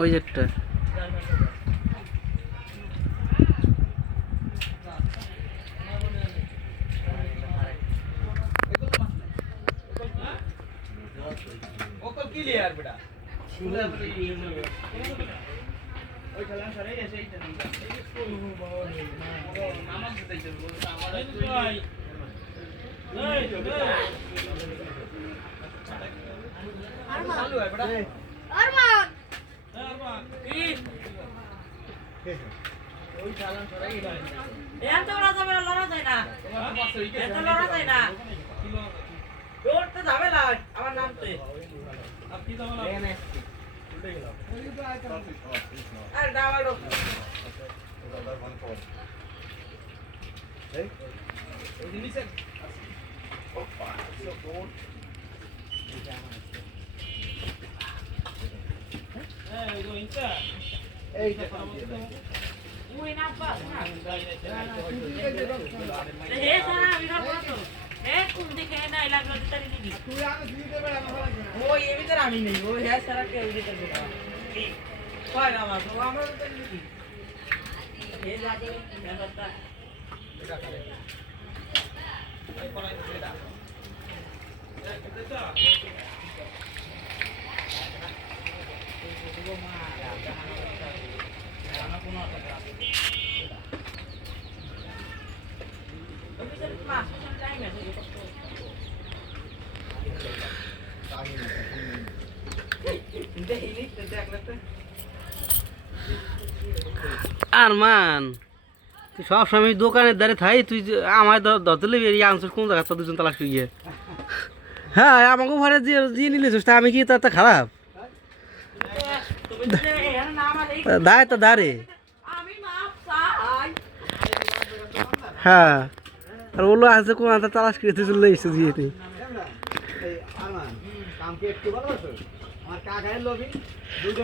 ওই একটা ক্লিয়ার বেটা ওই খেলাম সরে এসে এইটা দিই নামাজ দিতেছে আমার ভাই এই আরমান চালু হয় বেটা আরমান কি ওই খেলাম সরে এত রাজা বেলা লড়া যায় না এত লড়া যায় না দৌড়তে যাবে না আমার নামতে আপনি যাবেন না উঠে গেলাম আর দাওয়ালো এই ওই নিচে ওপা সো কোন এই গো ইনটা এইটা মুই না পা না হে সারা বিনা পড়তো কোন দিকে না লাগলো তারি দিদি তুই আগে দিতে পারে না ওই এর ভিতর আমি নেই ওই হ্যাঁ সারা কে ওই দিতে দেবা কি কয় না আমার তো আমরা তো দিদি হে লাগে ব্যাপারটা এটা করে এই পড়াই এটা এটা তো মা জানা কোনো টাকা আরমান তুই সবসময় দোকানের দ্বারে থাই তুই আমার ধরতে লেবি আনছিস কোন জায়গা দুজন তালাশ করিয়ে হ্যাঁ আমাকে ঘরে দিয়ে নিলেছিস তা আমি কি তা খারাপ দায় তো দাঁড়ে হ্যাঁ আর বললো আছে কোন তালাশ করে চলে এসে দিয়ে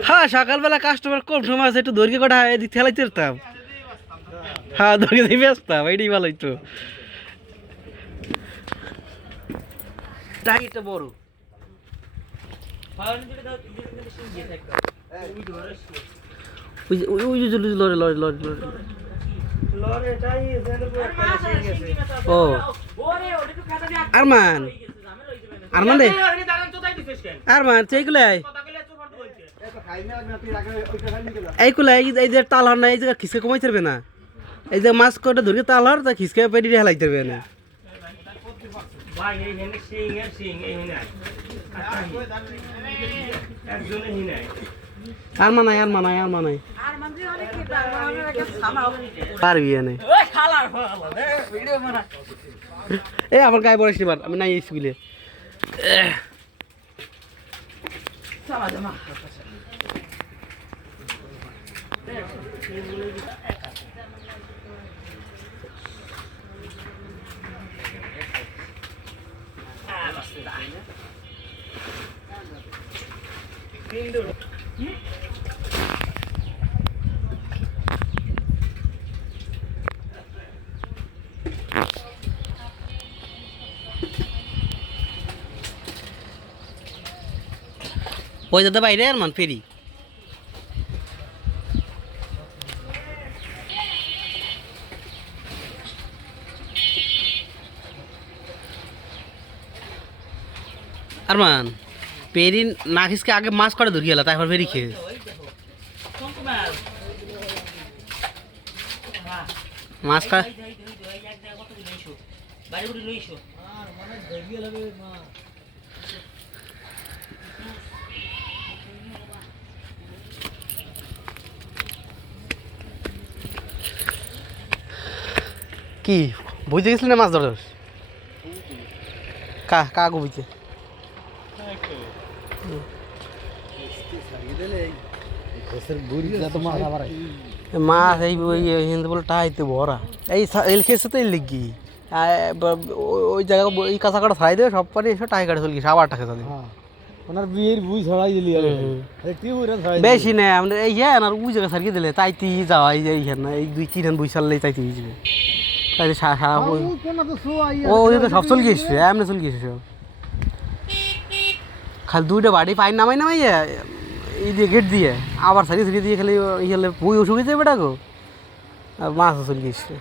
হ্যাঁ সকালবেলা কাস্টমার কম সময় আছে একটু দৈর্ঘ্য কটা এদিক ঠেলাইতে পারতাম হ্যাঁ দৈর্ঘ্য দিয়ে ব্যস্তাম এইটাই ভালো হইতো টাইটা বড় লড়ে লড়ে লড়ে ও আরমান আরমান রে আরমান সেইগুলাই এইগুলাই এই যে তাল হর না এই জায়গা খিসকে কমাই থাকবে না এই যে মাছ কটা ধরে তাল হর তা খিসকে পেটি হেলাই থাকবে না আর মানাই আর মানাই আর মানাই পারবি এনে এই আমার গায়ে পড়েছি এবার আমি নাই স্কুলে ওই দাদা বাইরে আর মান ফেরি আর মান পেরি না খিসকে আগে মাছ করে ধরি গেল তারপর ফেরি খেয়ে মাছ খা কি বুঝতে গেছিলি না মাছ ধরার কাকু বুঝতে মাছ এই হিন্দু বলে টাইতে ভরা এই খেয়েছে তো এই লিখি ওই জায়গা এই কাঁচা কাটা ছাড়াই দেবে সব পরে এসে টাই কাটে চলে গেছে আবার টাকা চলে ওনার বিয়ের বুঝ ছড়াই দিলি বেশি নেই আমাদের এই হ্যাঁ আর ওই জায়গা ছাড়িয়ে দিলে তাইতেই যাওয়া এই হ্যাঁ না এই 2-3 বুঝ ছাড়লেই তাইতে বুঝবে তাই সারা ও ওই তো সব চল গিয়েছে এমনি চল গিয়েছে সব খালি দুইটা বাড়ি পাই নামাই এই দিয়ে গেট দিয়ে আবার সারি দিয়ে খালি এই হলে বই অসুবিধা বেটা গো আর মাছও চল গিয়েছে